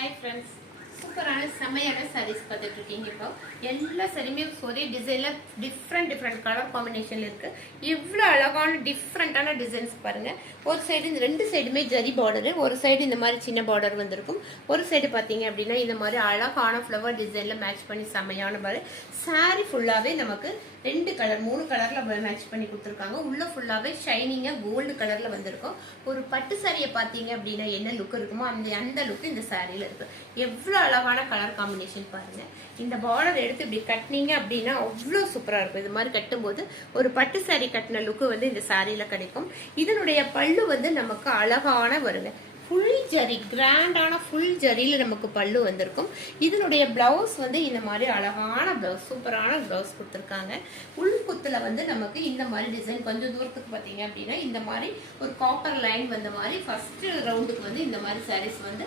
Hi friends, சூப்பரான செம்மையான சாரீஸ் பார்த்துட்டு இருக்கீங்க. இப்போ எல்லா சாரியுமே ஒரே டிசைனில் டிஃப்ரெண்ட் கலர் காம்பினேஷனில் இருக்குது. இவ்வளோ அழகான டிஃப்ரெண்ட்டான டிசைன்ஸ் பாருங்கள். ஒரு சைடு இந்த ரெண்டு சைடுமே ஜரி பார்டரு, ஒரு சைடு இந்த மாதிரி சின்ன பார்டர் வந்திருக்கும். ஒரு சைடு பார்த்தீங்க அப்படின்னா இந்த மாதிரி அழகான ஃப்ளவர் டிசைனில் மேட்ச் பண்ணி செம்மையான பாரு. சாரீ ஃபுல்லாகவே நமக்கு ரெண்டு கலர் 3 கலரில் மேட்ச் பண்ணி கொடுத்துருக்காங்க. உள்ள ஃபுல்லாகவே ஷைனிங்காக கோல்டு கலரில் வந்திருக்கும். ஒரு பட்டு சாரியை பார்த்தீங்க அப்படின்னா என்ன லுக் இருக்குமோ அந்த லுக் இந்த சாரியில் இருக்குது. எவ்வளோ அழகான கலர் காம்பினேஷன் பாருங்க. இந்த பார்டர் எடுத்து இப்படி கட்டினீங்க அப்படின்னா அவ்வளோ சூப்பராக இருக்கும். இது மாதிரி கட்டும்போது ஒரு பட்டு சாரி கட்டின லுக்கு வந்து இந்த சாரியில கிடைக்கும். இதனுடைய பல்லு வந்து நமக்கு அழகான வருங்க. ஃபுல் ஜரி, கிராண்டான ஃபுல் ஜரியில் நமக்கு பல்லு வந்திருக்கும். இதனுடைய பிளவுஸ் வந்து இந்த மாதிரி அழகான பிளவுஸ், சூப்பரான பிளவுஸ் கொடுத்துருக்காங்க. உள்குத்துல வந்து நமக்கு இந்த மாதிரி டிசைன் கொஞ்சம் தூரத்துக்கு பார்த்தீங்க அப்படின்னா இந்த மாதிரி ஒரு காப்பர் லைன் வந்த மாதிரி ஃபர்ஸ்ட் ரவுண்டுக்கு வந்து இந்த மாதிரி சாரீஸ் வந்து